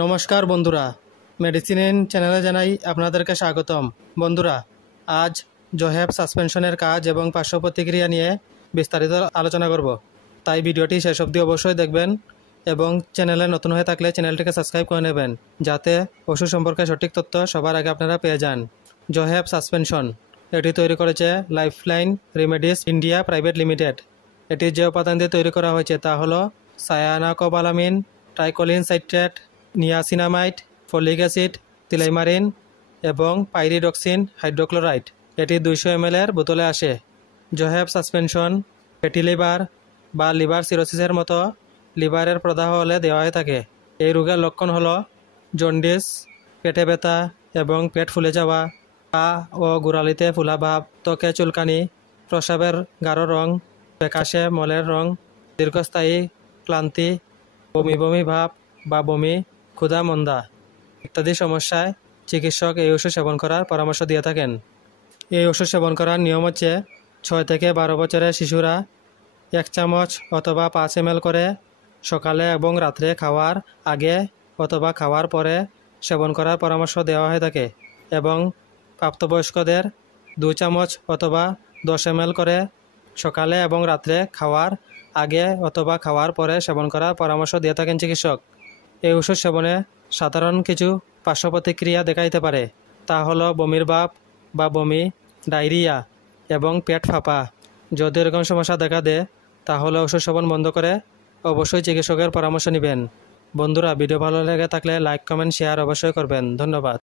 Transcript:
নমস্কার বন্ধুরা, মেডিসিন চ্যানেলে জানাই আপনাদেরকে স্বাগতম। বন্ধুরা, আজ জোহেব সাসপেনশনের কাজ এবং পার্শ্ব প্রতিক্রিয়া নিয়ে বিস্তারিত আলোচনা করব, তাই ভিডিওটি শেষ অবধি অবশ্যই দেখবেন এবং চ্যানেলে নতুন হয়ে থাকলে চ্যানেলটিকে সাবস্ক্রাইব করে নেবেন, যাতে ওষুধ সম্পর্কে সঠিক তথ্য সবার আগে আপনারা পেয়ে যান। জোহেব সাসপেনশন এটি তৈরি করেছে lifeline remedies India private limited. এটি যে উপাদান দিয়ে তৈরি করা হয়েছে তা হলো সায়ানাকোবালামিন, tricholine citrate, niacinamide, folic acid, তিলাইমারিন এবং পাইরিডক্সিন হাইড্রোক্লোরাইড। এটি 200 ml এর বোতলে আসে। জোহেব সাসপেনশন ফ্যাটি লিভার বা লিভার সিরোসিসের মতো লিভারের প্রদাহ হলে দেওয়া হয়ে থাকে। এই রোগের লক্ষণ হলো জন্ডিস, পেটে ব্যথা এবং পেট ফুলে যাওয়া, পা ও গোড়ালিতে ফুলাভাব, ত্বকে চুলকানি, প্রস্রাবের গাঢ় রং, ফ্যাকাশে মলের রং, দীর্ঘস্থায়ী ক্লান্তি, বমি বমি ভাব বা বমি, ক্ষুধা মন্দা ইত্যাদি সমস্যায় চিকিৎসক এই ওষুধ সেবন করার পরামর্শ দিয়ে থাকেন। এই ওষুধ সেবন করার নিয়ম হচ্ছে 6 থেকে 12 বছরের শিশুরা 1 চামচ অথবা 5 ml করে সকালে এবং রাত্রে খাওয়ার আগে অথবা খাওয়ার পরে সেবন করার পরামর্শ দেওয়া হয়ে থাকে, এবং প্রাপ্তবয়স্কদের 2 চামচ অথবা 10 ml করে সকালে এবং রাত্রে খাওয়ার আগে অথবা খাওয়ার পরে সেবন করার পরামর্শ দিয়ে থাকেন চিকিৎসক। এই ওষুধ সেবনে সাধারণ কিছু পার্শ্ব প্রতিক্রিয়া দেখা দিতে পারে, তা হলো বমির ভাব বা বমি, ডায়রিয়া এবং পেট ফাঁপা। যদি এরকম সমস্যা দেখা দেয় তাহলে ওষুধ সেবন বন্ধ করে অবশ্যই চিকিৎসকের পরামর্শ নেবেন। বন্ধুরা, ভিডিও ভালো লেগে থাকলে লাইক, কমেন্ট, শেয়ার অবশ্যই করবেন। ধন্যবাদ।